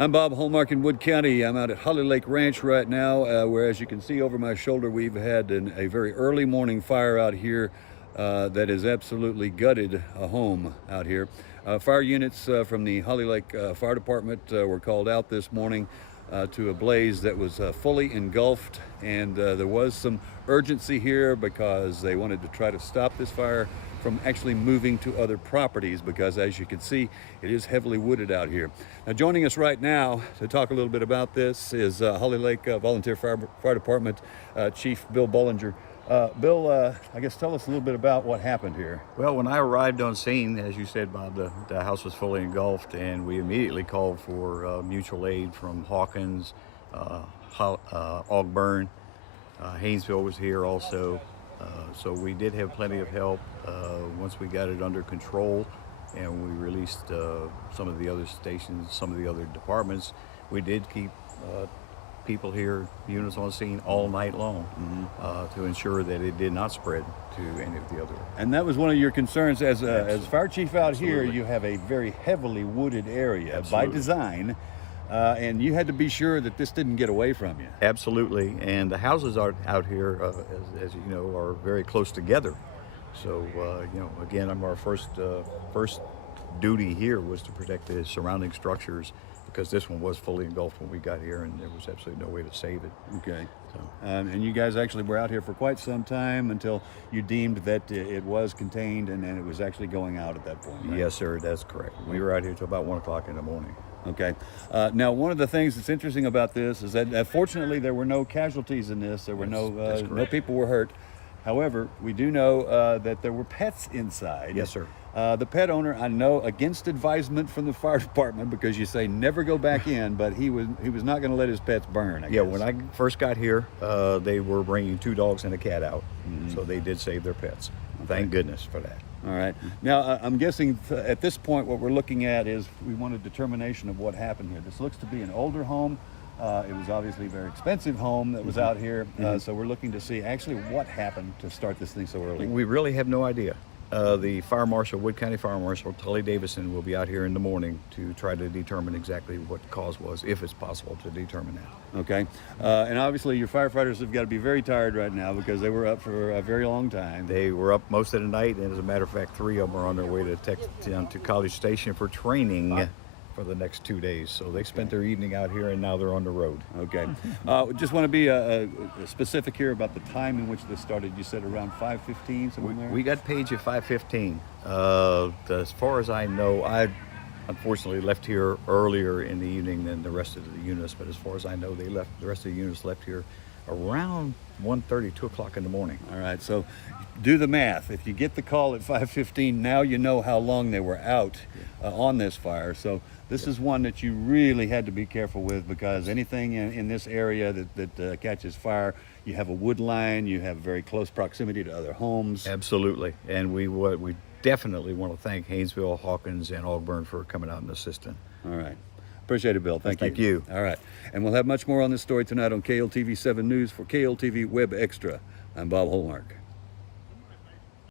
I'm Bob Hallmark in Wood County. I'm out at Holly Lake Ranch right now, where, as you can see over my shoulder, we've had a very early morning fire out here that has absolutely gutted a home out here. Fire units from the Holly Lake Fire Department were called out this morning to a blaze that was fully engulfed, and there was some urgency here because they wanted to try to stop this fire from actually moving to other properties, because as you can see, it is heavily wooded out here. Now, joining us right now to talk a little bit about this is Holly Lake Volunteer Fire Department Chief Bill Bollinger. Bill, I guess tell us a little bit about what happened here. Well, when I arrived on scene, as you said, Bob, the house was fully engulfed, and we immediately called for mutual aid from Hawkins, Ogburn, Haynesville was here also. So we did have plenty of help once we got it under control, and we released some of the other stations, some of the other departments. We did keep people here, units on scene all night long, to ensure that it did not spread to any of the other. And that was one of your concerns as fire chief out Absolutely. here. You have a very heavily wooded area by Absolutely. design, and you had to be sure that this didn't get away from you. Absolutely, and the houses are out here, as you know, are very close together. So, you know, again, our first duty here was to protect the surrounding structures, because this one was fully engulfed when we got here, and there was absolutely no way to save it. Okay. So, And you guys actually were out here for quite some time until you deemed that it was contained and it was actually going out at that point, right? yes, sir, that's correct. We were out here till about 1 o'clock in the morning. Okay. Now, one of the things that's interesting about this is that fortunately there were no casualties in this. There were That's no correct. people were hurt. However, we do know that there were pets inside. Yes, sir. The pet owner, I know, against advisement from the fire department, because you say never go back in, but he was not going to let his pets burn. I Yeah, guess. when I first got here, they were bringing 2 dogs and a cat out, so they did save their pets. Thank goodness for that. All right. Now, I'm guessing at this point what we're looking at is we want a determination of what happened here. This looks to be an older home. It was obviously a very expensive home that was out here. So we're looking to see actually what happened to start this thing so early. We really have no idea. The Fire Marshal, Wood County Fire Marshal, Tully Davison, will be out here in the morning to try to determine exactly what the cause was, if it's possible to determine that. Okay. And obviously your firefighters have got to be very tired right now because they were up for a very long time. They were up most of the night, and as a matter of fact, 3 of them are on their way down to College Station for training for the next 2 days. So they spent their evening out here, and now they're on the road. Okay. Just want to be specific here about the time in which this started. You said around 5:15, somewhere there? We got paged at 5:15. As far as I know, I unfortunately left here earlier in the evening than the rest of the units, but as far as I know, the rest of the units left here around 1:30, 2 o'clock in the morning. All right, so do the math. If you get the call at 5:15, now you know how long they were out on this fire. So this is one that you really had to be careful with, because anything in this area that catches fire, you have a wood line, you have very close proximity to other homes. Absolutely, and we definitely want to thank Haynesville, Hawkins, and Ogburn for coming out and assisting. All right. Appreciate it, Bill. Thank you. Thank you. All right. And we'll have much more on this story tonight on KLTV 7 News. For KLTV Web Extra, I'm Bob Hallmark.